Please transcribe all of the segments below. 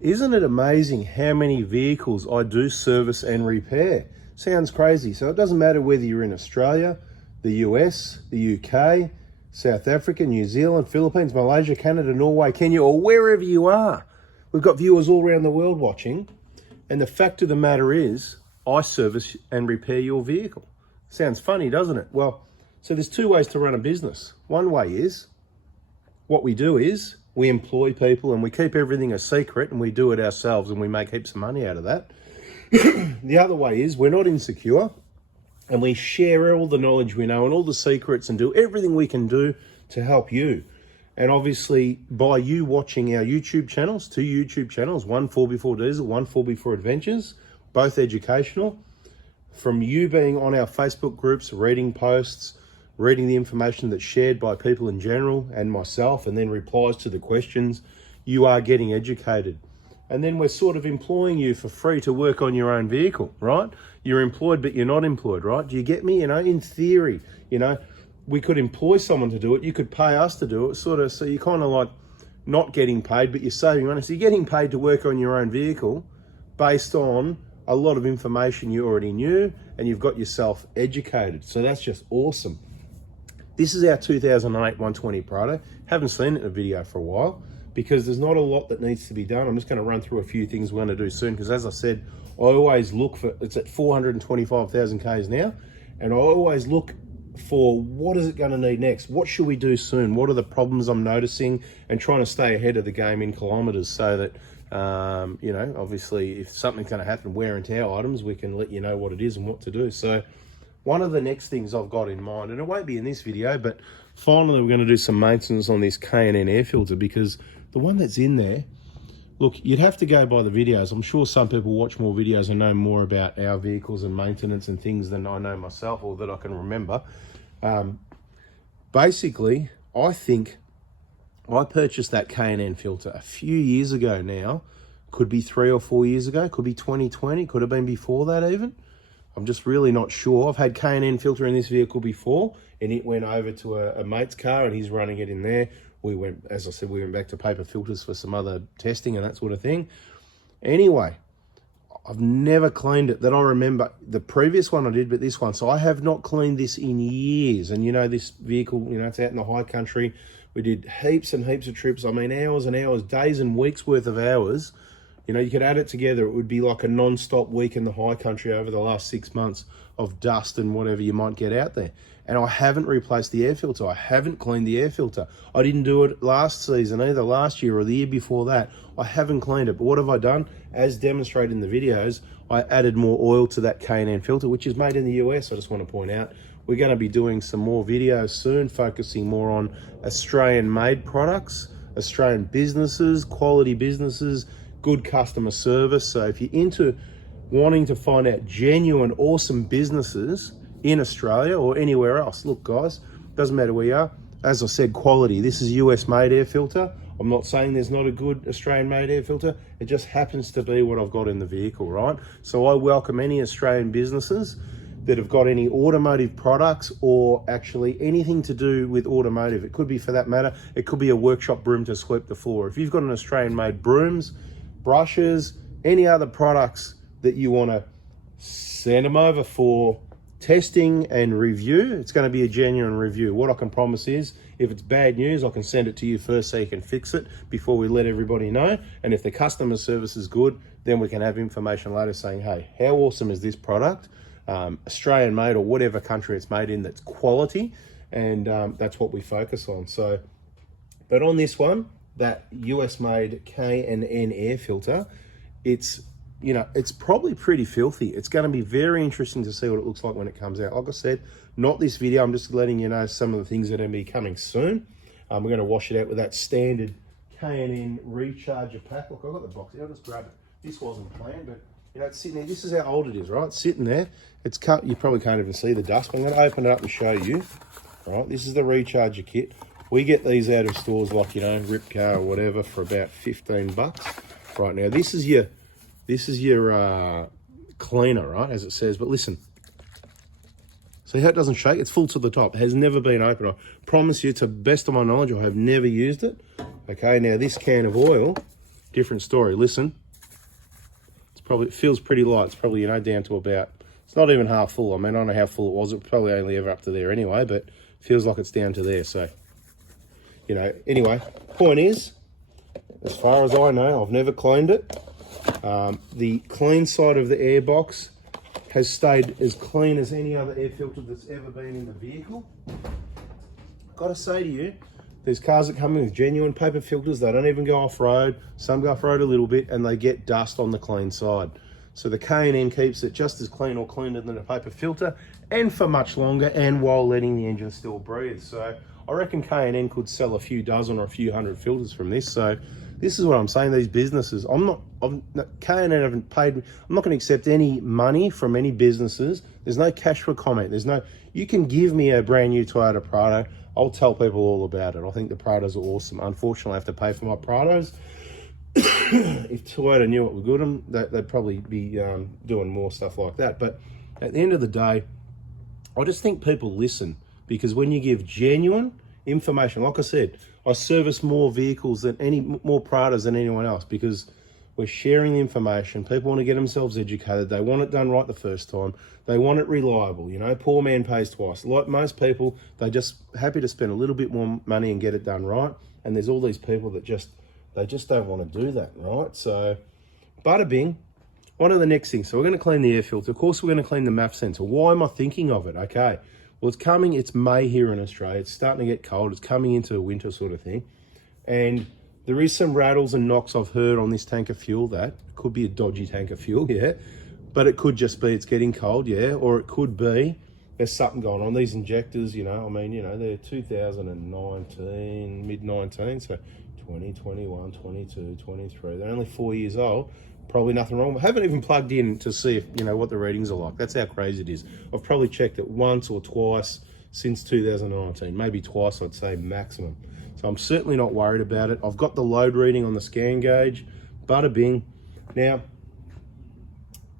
Isn't it amazing how many vehicles I do service and repair? Sounds crazy. So it doesn't matter whether you're in Australia, the US, the UK, South Africa, New Zealand, Philippines, Malaysia, Canada, Norway, Kenya, or wherever you are. We've got viewers all around the world watching. And the fact of the matter is, I service and repair your vehicle. Sounds funny, doesn't it? Well, so there's two ways to run a business. One way is, what we do is, we employ people and we keep everything a secret and we do it ourselves and we make heaps of money out of that. The other way is, we're not insecure and we share all the knowledge we know and all the secrets and do everything we can do to help you. And obviously, by you watching our YouTube channels, two YouTube channels, one 4x4 Diesel, one 4x4 Adventures, both educational, from you being on our Facebook groups, reading posts, reading the information that's shared by people in general and myself, and then replies to the questions, you are getting educated. And then we're sort of employing you for free to work on your own vehicle, right? You're employed, but you're not employed, right? Do you get me? In theory, we could employ someone to do it. You could pay us to do it, sort of. So you're kind of like not getting paid, but you're saving money. So you're getting paid to work on your own vehicle based on a lot of information you already knew, and you've got yourself educated. So that's just awesome. This is our 2008 120 Prado. Haven't seen it in a video for a while because there's not a lot that needs to be done. I'm just going to run through a few things we're going to do soon because, as I said, I always look for, it's at 425,000 Ks now, and I always look for what is it going to need next? What should we do soon? What are the problems I'm noticing? And trying to stay ahead of the game in kilometers so that, obviously if something's going to happen, wear and tear items, we can let you know what it is and what to do. So one of the next things I've got in mind, and it won't be in this video, but finally we're going to do some maintenance on this K&N air filter because the one that's in there, look, you'd have to go by the videos. I'm sure some people watch more videos and know more about our vehicles and maintenance and things than I know myself or that I can remember. Basically, I think I purchased that K&N filter a few years ago now. Could be 3 or 4 years ago. Could be 2020. Could have been before that even. I'm just really not sure. I've had K&N filter in this vehicle before, and it went over to a mate's car and he's running it in there. We went, as I said, we went back to paper filters for some other testing and that sort of thing. Anyway, I've never cleaned it that I remember. The previous one I did, but this one. So I have not cleaned this in years. And this vehicle, it's out in the high country. We did heaps and heaps of trips. I mean, hours and hours, days and weeks worth of hours. You could add it together. It would be like a non-stop week in the high country over the last 6 months of dust and whatever you might get out there. And I haven't replaced the air filter. I haven't cleaned the air filter. I didn't do it last season either, last year or the year before that. I haven't cleaned it. But what have I done? As demonstrated in the videos, I added more oil to that K&N filter, which is made in the US, I just want to point out. We're going to be doing some more videos soon, focusing more on Australian-made products, Australian businesses, quality businesses, good customer service. So if you're into wanting to find out genuine, awesome businesses in Australia or anywhere else, look guys, doesn't matter where you are. As I said, quality. This is US made air filter. I'm not saying there's not a good Australian made air filter. It just happens to be what I've got in the vehicle, right? So I welcome any Australian businesses that have got any automotive products or actually anything to do with automotive. It could be, for that matter, it could be a workshop broom to sweep the floor. If you've got an Australian made brooms, brushes, any other products that you want to send them over for testing and review, it's going to be a genuine review. What I can promise is, if it's bad news, I can send it to you first so you can fix it before we let everybody know. And if the customer service is good, then we can have information later saying, hey, how awesome is this product? Australian made or whatever country it's made in, that's quality. And that's what we focus on. So, but on this one, that US made K&N air filter, it's probably pretty filthy. It's going to be very interesting to see what it looks like when it comes out. Like I said, not this video. I'm just letting you know some of the things that are going to be coming soon. We're going to wash it out with that standard K&N recharger pack. Look, I've got the box here. I'll just grab it. This wasn't planned, but it's sitting there. This is how old it is, right? It's sitting there. It's cut. You probably can't even see the dust. But I'm going to open it up and show you. All right, this is the recharger kit. We get these out of stores like, Ripcar or whatever for about 15 bucks. Right now, this is your cleaner, right, as it says. But listen, see how it doesn't shake? It's full to the top. It has never been opened. I promise you, to the best of my knowledge, I have never used it. Okay, now this can of oil different story. Listen, it feels pretty light. It's probably, you know, down to about, it's not even half full. I mean, I don't know how full it was. It was probably only ever up to there anyway, but it feels like it's down to there. So, you know, anyway, point is, as far as I know, I've never cleaned it. The clean side of the air box has stayed as clean as any other air filter that's ever been in the vehicle. Got to say to you, there's cars that come in with genuine paper filters. They don't even go off-road. Some go off-road a little bit and they get dust on the clean side. So the K&N keeps it just as clean or cleaner than a paper filter, and for much longer, and while letting the engine still breathe. So I reckon K&N could sell a few dozen or a few hundred filters from this. So this is what I'm saying, these businesses, K&N haven't paid, I'm not going to accept any money from any businesses. There's no cash for comment. You can give me a brand new Toyota Prado. I'll tell people all about it. I think the Prados are awesome. Unfortunately, I have to pay for my Prados. If Toyota knew what were good, they'd probably be doing more stuff like that. But at the end of the day, I just think people listen, because when you give genuine information, like I said, I service more vehicles more Prados than anyone else, because we're sharing the information. People want to get themselves educated. They want it done right the first time. They want it reliable. You know, poor man pays twice. Like most people, they're just happy to spend a little bit more money and get it done right. And there's all these people that they just don't want to do that, right? So, bada bing. One of the next things, so we're going to clean the air filter. Of course, we're going to clean the MAF sensor. Why am I thinking of it? Okay, well, it's May here in Australia. It's starting to get cold. It's coming into a winter sort of thing. And there is some rattles and knocks I've heard on this tank of fuel. That could be a dodgy tank of fuel, yeah. But it could just be it's getting cold, yeah. Or it could be there's something going on. These injectors, you know, I mean, you know, they're 2019, mid-19, so 20, 21, 22, 23. They're only 4 years old. Probably nothing wrong. I haven't even plugged in to see if, you know, what the readings are like. That's how crazy it is. I've probably checked it once or twice since 2019, maybe twice, I'd say maximum. So I'm certainly not worried about it. I've got the load reading on the scan gauge. Bada bing. Now,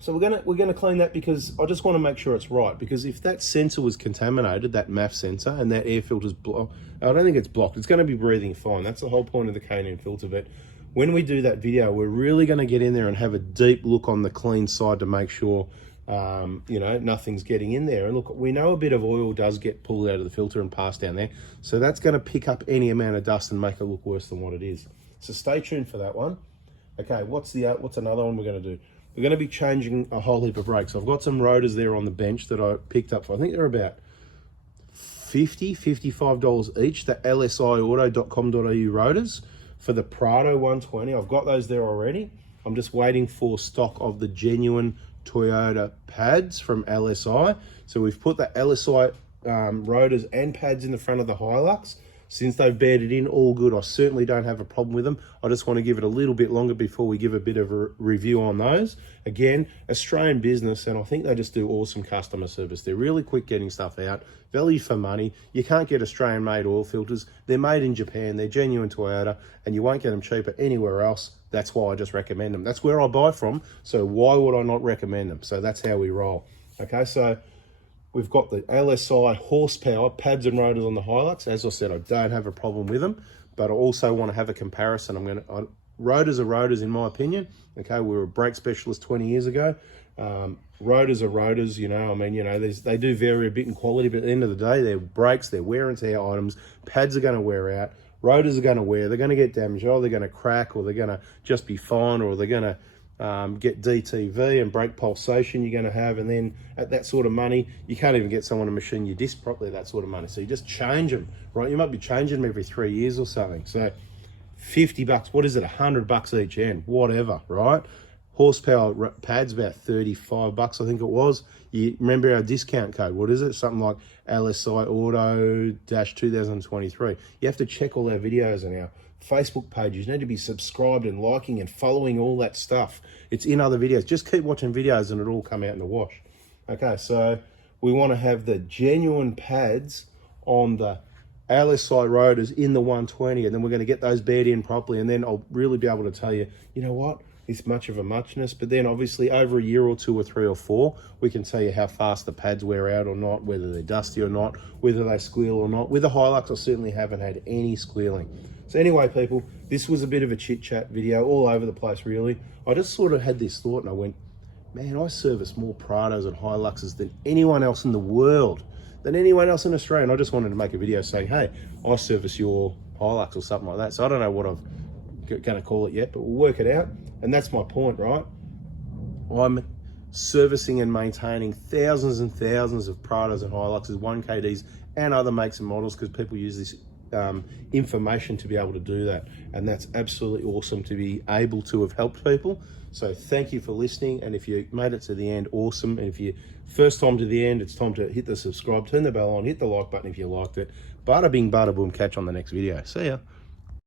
so we're gonna clean that, because I just want to make sure it's right. Because if that sensor was contaminated, that MAF sensor, and that air filter's blocked, I don't think it's blocked. It's going to be breathing fine. That's the whole point of the K&N filter. But when we do that video, we're really going to get in there and have a deep look on the clean side to make sure, you know, nothing's getting in there. And look, we know a bit of oil does get pulled out of the filter and passed down there. So that's going to pick up any amount of dust and make it look worse than what it is. So stay tuned for that one. Okay, what's another one we're going to do? We're going to be changing a whole heap of brakes. I've got some rotors there on the bench that I picked up for, I think they're about $50, $55 each, the lsiauto.com.au rotors for the Prado 120. I've got those there already. I'm just waiting for stock of the genuine Toyota pads from LSI. So we've put the LSI rotors and pads in the front of the Hilux. Since they've bedded in, all good. I certainly don't have a problem with them. I just want to give it a little bit longer before we give a bit of a review on those. Again, Australian business, and I think they just do awesome customer service. They're really quick getting stuff out, value for money. You can't get Australian-made oil filters. They're made in Japan. They're genuine Toyota, and you won't get them cheaper anywhere else. That's why I just recommend them. That's where I buy from, so why would I not recommend them? So that's how we roll. Okay, so we've got the LSI horsepower pads and rotors on the Hilux. As I said, I don't have a problem with them, but I also want to have a comparison. Rotors are rotors in my opinion. Okay, we were a brake specialist 20 years ago. Rotors are rotors, you know. I mean, you know, they do vary a bit in quality, but at the end of the day, they're brakes, they're wear and tear items. Pads are going to wear out. Rotors are going to wear. They're going to get damaged. Oh, they're going to crack, or they're going to just be fine, or they're going to get DTV and brake pulsation you're going to have. And then at that sort of money, you can't even get someone to machine your disc properly at that sort of money. So you just change them, right? You might be changing them every 3 years or something. So $50, what is it? $100 each end, whatever, right? Horsepower pads about $35, I think it was. You remember our discount code? What is it? Something like LSI Auto-2023. You have to check all our videos and our Facebook pages. You need to be subscribed and liking and following all that stuff. It's in other videos. Just keep watching videos and it'll all come out in the wash. Okay, so we want to have the genuine pads on the ALS side rotors in the 120, and then we're going to get those bed in properly, and then I'll really be able to tell you, you know what, it's much of a muchness. But then obviously over a year or 2 or 3 or 4, we can tell you how fast the pads wear out or not, whether they're dusty or not, whether they squeal or not. With the Hilux, I certainly haven't had any squealing. So anyway, people, this was a bit of a chit chat video all over the place, really. I just sort of had this thought and I went, man, I service more Prados and Hiluxes than anyone else in the world, than anyone else in Australia. And I just wanted to make a video saying, hey, I service your Hilux or something like that. So I don't know what I'm going to call it yet, but we'll work it out. And that's my point, right? I'm servicing and maintaining thousands and thousands of Prados and Hiluxes, 1KDs, and other makes and models, because people use this information to be able to do that. And that's absolutely awesome to be able to have helped people. So thank you for listening. And if you made it to the end, awesome. And if you first time to the end, it's time to hit the subscribe, turn the bell on, hit the like button if you liked it. Bada bing, bada boom, catch on the next video. See ya.